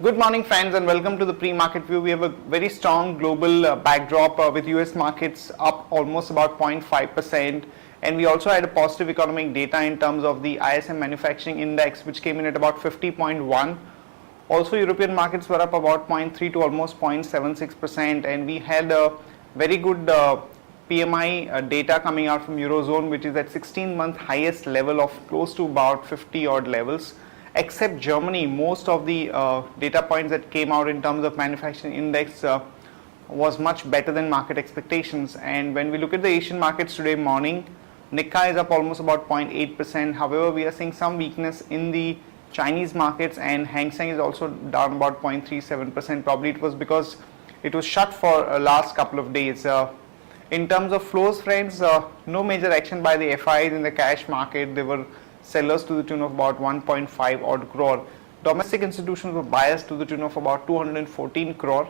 Good morning friends and welcome to the pre-market view. We have a very strong global backdrop with US markets up almost about 0.5%, and we also had a positive economic data in terms of the ISM manufacturing index, which came in at about 50.1. Also European markets were up about 0.3 to almost 0.76%, and we had a very good PMI data coming out from Eurozone, which is at 16-month highest level of close to about 50 odd levels. Except Germany, most of the data points that came out in terms of manufacturing index was much better than market expectations. And when we look at the Asian markets today morning, Nikkei is up almost about 0.8%. However, we are seeing some weakness in the Chinese markets, and Hang Seng is also down about 0.37%. Probably it was because it was shut for last couple of days. In terms of flows, friends, no major action by the FIs in the cash market. They were sellers to the tune of about 1.5 odd crore. Domestic institutions were buyers to the tune of about 214 crore.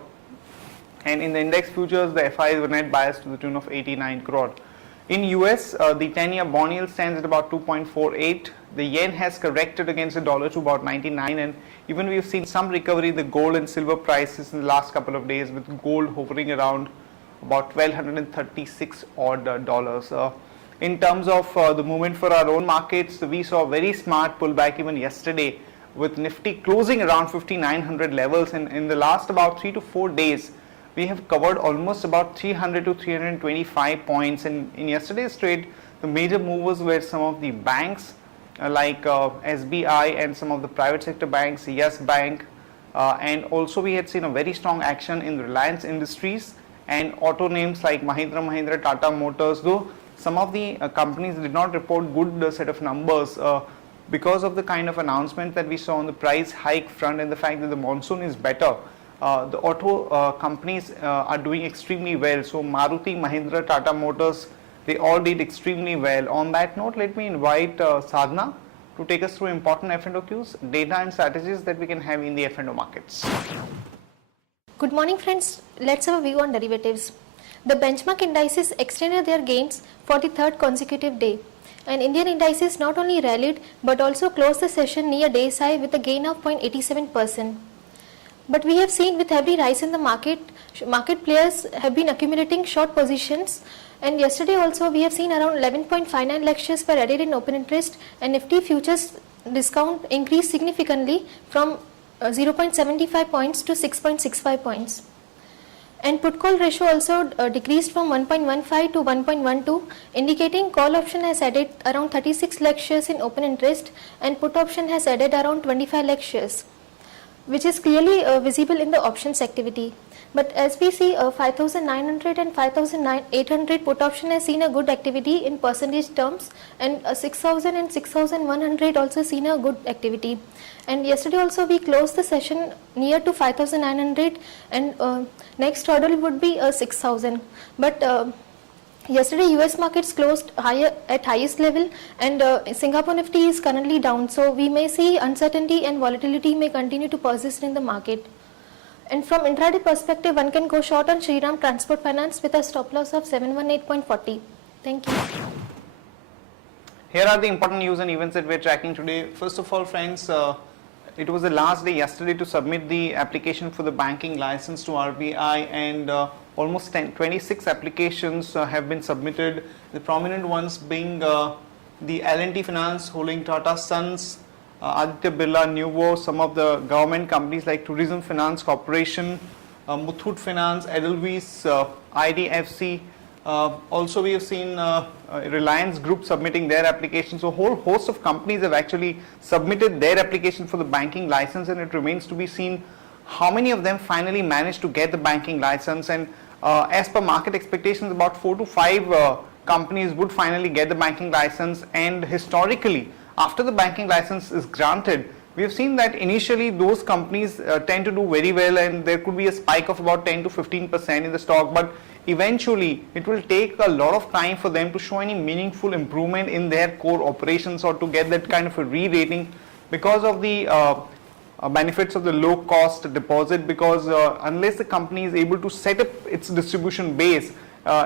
And in the index futures, the FIs were net buyers to the tune of 89 crore. In US, the 10-year bond yield stands at about 2.48. The yen has corrected against the dollar to about 99, and even we've seen some recovery in the gold and silver prices in the last couple of days, with gold hovering around about $1,236 odd dollars. In terms of the movement for our own markets, we saw a very smart pullback even yesterday, with Nifty closing around 5,900 levels, and in the last about 3 to 4 days we have covered almost about 300 to 325 points. And in yesterday's trade, the major movers were some of the banks like SBI and some of the private sector banks, Yes Bank, and also we had seen a very strong action in Reliance Industries and auto names like Mahindra, Tata Motors, though some of the companies did not report good set of numbers because of the kind of announcement that we saw on the price hike front and the fact that the monsoon is better. The auto companies are doing extremely well. So Maruti, Mahindra, Tata Motors, they all did extremely well. On that note, let me invite Sadhana to take us through important F&O cues, data and strategies that we can have in the F&O markets. Good morning friends, let's have a view on derivatives. The benchmark indices extended their gains for the third consecutive day, and Indian indices not only rallied but also closed the session near day's high with a gain of 0.87%. But we have seen with every rise in the market players have been accumulating short positions, and yesterday also we have seen around 11.59 lakh shares were added in open interest, and Nifty futures discount increased significantly from 0.75 points to 6.65 points. And put call ratio also decreased from 1.15 to 1.12, indicating call option has added around 36 lakh shares in open interest and put option has added around 25 lakh shares, which is clearly visible in the options activity. But as we see, 5,900 and 5,800 put option has seen a good activity in percentage terms, and 6,000 and 6,100 also seen a good activity. And yesterday also we closed the session near to 5,900, and next hurdle would be 6,000. But yesterday US markets closed higher at highest level, and Singapore Nifty is currently down, so we may see uncertainty and volatility may continue to persist in the market. And from intraday perspective, one can go short on Shriram Transport Finance with a stop loss of 718.40. Thank you. Here are the important news and events that we are tracking today. First of all, friends, it was the last day yesterday to submit the application for the banking license to RBI, and almost 26 applications have been submitted. The prominent ones being the L&T Finance holding Tata Sons, Aditya Birla Nuvo, some of the government companies like Tourism Finance Corporation, Muthoot Finance, Edelweiss, IDFC. Also we have seen Reliance Group submitting their application. So a whole host of companies have actually submitted their application for the banking license, and it remains to be seen how many of them finally managed to get the banking license. And as per market expectations, about 4 to 5 companies would finally get the banking license. And historically, after the banking license is granted, we have seen that initially those companies tend to do very well, and there could be a spike of about 10 to 15% in the stock, but eventually it will take a lot of time for them to show any meaningful improvement in their core operations or to get that kind of a re-rating because of the benefits of the low cost deposit, because unless the company is able to set up its distribution base,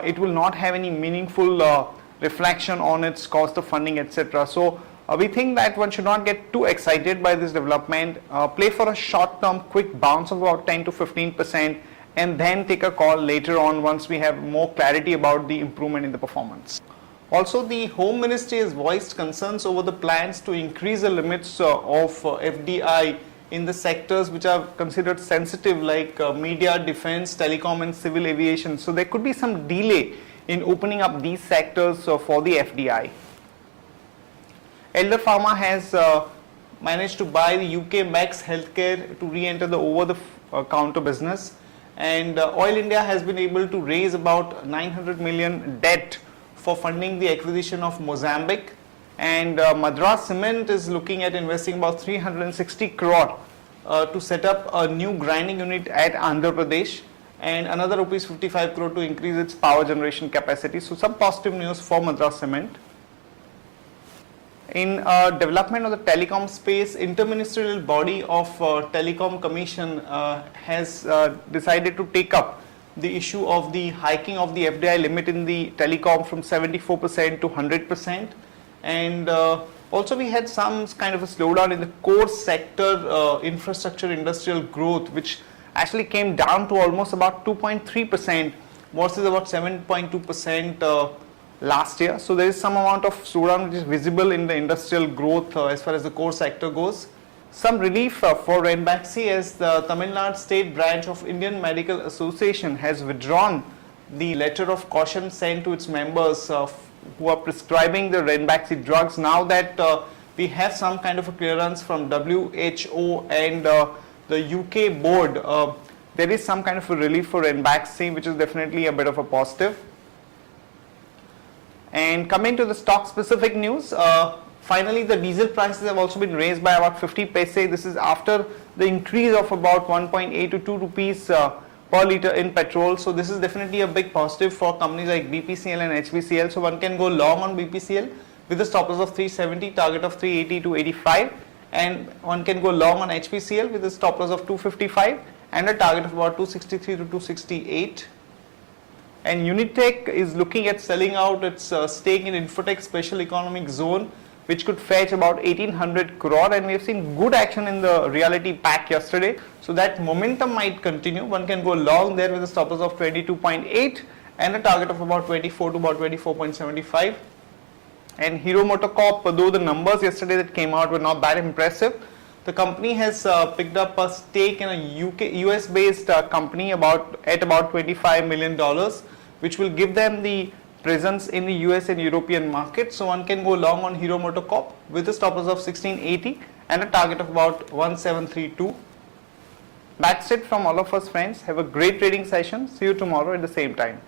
it will not have any meaningful reflection on its cost of funding, etc. So We think that one should not get too excited by this development. Play for a short-term quick bounce of about 10 to 15% and then take a call later on once we have more clarity about the improvement in the performance. Also, the Home Ministry has voiced concerns over the plans to increase the limits of FDI in the sectors which are considered sensitive like media, defense, telecom and civil aviation. So there could be some delay in opening up these sectors for the FDI. Elder Pharma has managed to buy the UK Max Healthcare to re-enter the over-the-counter business, and Oil India has been able to raise about 900 million debt for funding the acquisition of Mozambique, and Madras Cement is looking at investing about 360 crore to set up a new grinding unit at Andhra Pradesh and another rupees 55 crore to increase its power generation capacity. So some positive news for Madras Cement. In development of the telecom space, interministerial body of Telecom Commission has decided to take up the issue of the hiking of the FDI limit in the telecom from 74% to 100%, and also we had some kind of a slowdown in the core sector infrastructure industrial growth, which actually came down to almost about 2.3% versus about 7.2% last year. So there is some amount of slowdown which is visible in the industrial growth as far as the core sector goes. Some relief for Ranbaxy as the Tamil Nadu state branch of Indian Medical Association has withdrawn the letter of caution sent to its members who are prescribing the Ranbaxy drugs. Now that we have some kind of a clearance from WHO and the UK board, there is some kind of a relief for Ranbaxy, which is definitely a bit of a positive. And coming to the stock specific news, finally the diesel prices have also been raised by about 50 paise. This is after the increase of about 1.8 to 2 rupees per litre in petrol. So this is definitely a big positive for companies like BPCL and HPCL. So one can go long on BPCL with a stop loss of 370, target of 380 to 85, and one can go long on HPCL with a stop loss of 255 and a target of about 263 to 268. And Unitech is looking at selling out its stake in Infotech Special Economic Zone, which could fetch about 1800 crore, and we have seen good action in the reality pack yesterday. So that momentum might continue. One can go long there with a stop loss of 22.8 and a target of about 24 to about 24.75. And Hero MotoCorp, though the numbers yesterday that came out were not that impressive, the company has picked up a stake in a US based company at about $25 million, which will give them the presence in the US and European market. So one can go long on Hero MotoCorp with a stop loss of 1680 and a target of about 1732. That's it from all of us, friends. Have a great trading session. See you tomorrow at the same time.